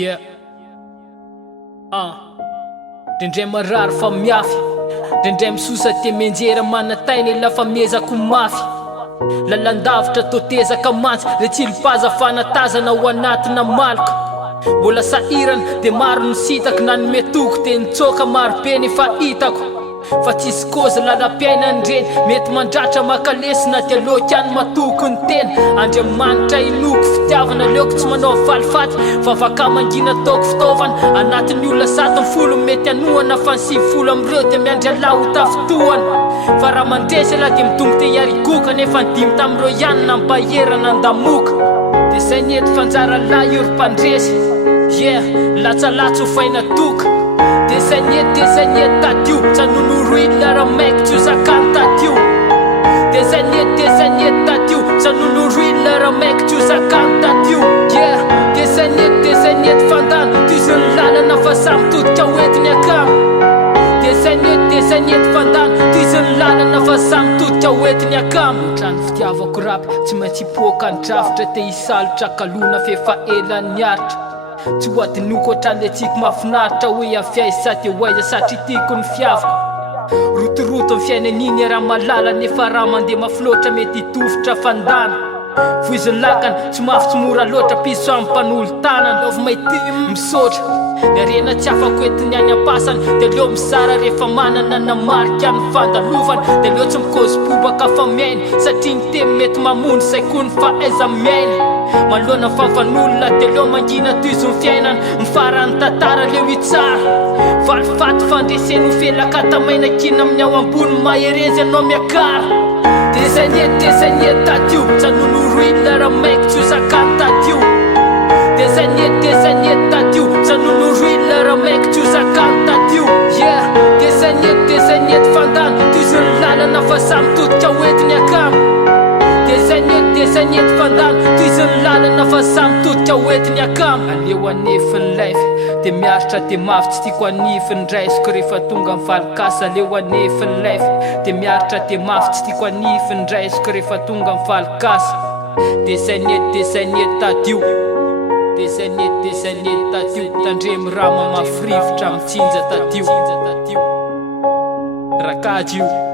Yeah. Ndrendray marary fa miafy, ndrendray misosa te menjera manatainy lafa miezako mafy. Lalandavitra totezaka mantsy le tsilipaza fanatazana ho anatina maloko. Mbola sahirana de maro ny sitako na ny metoko te nitsoka maro be nefa hitako. Fa tsisy koza lalam-piainany reny mety mandratra makalesina te aloky any matoko ny tena. Andriamanitra inoko fitiavana leoko tsy manao falifaty, fa vakamangina taoko fitaovana anatin'ny olona 100 mety anohana fa ny 50 am'ireo de miandry ala ho tafitohana. Fa raha mandresy ala de mitombo te hiarikoka nefa ny 5 tamin'ireo ihany nampaherana andamoka. De zay ny eto fanjara la iorom-pandresy, yeah, latsalatso faina toka. De zay ny tadio tsanonoro ilara maiky tsy ho zakany tadio. De zay ny tadio tsanonoro ilara maiky tsy ho zakany tadio. Yeah, de zay ny fandana toiziny lalana fa samy todika hoentiny akamo. De zay ny fandana toiziny lalana fa samy todika hoentiny akamo. Trano fitiavako rapy tsy maintsy hipoaka ny drafitra te hisalotra kalona fefa elan'ny aritra. Tsy ho adinoko ohatrany le tsiko mahafinaritra hoe afiaisa te ho aiza satria tiako ny fiavako. Rotoroto ny fiainan'iny raha malala nefa raha mandeha mafiloatra mety hitovitra fandana. Voiziny lakana tsy mafy tsy mora loatra piso amin'ny mpanolo tanana. Lovy maitimy misotra ny arena tsy afako entiny any am-pasany, de leo mizara rehefa manana namarika ny fandalovana. De leo tsy mikozy pobaka fa miaina satria ny temy mety mamono saiko ny fahaiza miaina. Manoloana fanfan'olona de leo mangina toizo ny fiainana, mifarany tantara leo itsara. Valifaty fandreseny ho felaka tamaina kina amin'ny ao ambony maherezy anao miakara. De zay ny tadio tsanonoro ilara maiky tsy ho zakany tadio. De zay ny tadio tsanonoro ilara maiky tsy ho zakany tadio. Yeah, de zay ny fandana toiziny lalana fa samy todika hoentiny akamo. De zay ny fandana toiziny lalana fa samy todika hoentiny akamo. Aleo anefiny life de miaritra de mafy tsy tiako anifiny raisiko rehefa tonga mifalikasa. Aleo anefiny life de miaritra de mafy tsy tiako anifiny raisiko rehefa tonga mifalikasa. De zay ny tadio, de zay ny tadio tandremy raha mamafrivotra mitsinja tadio. Rakadio.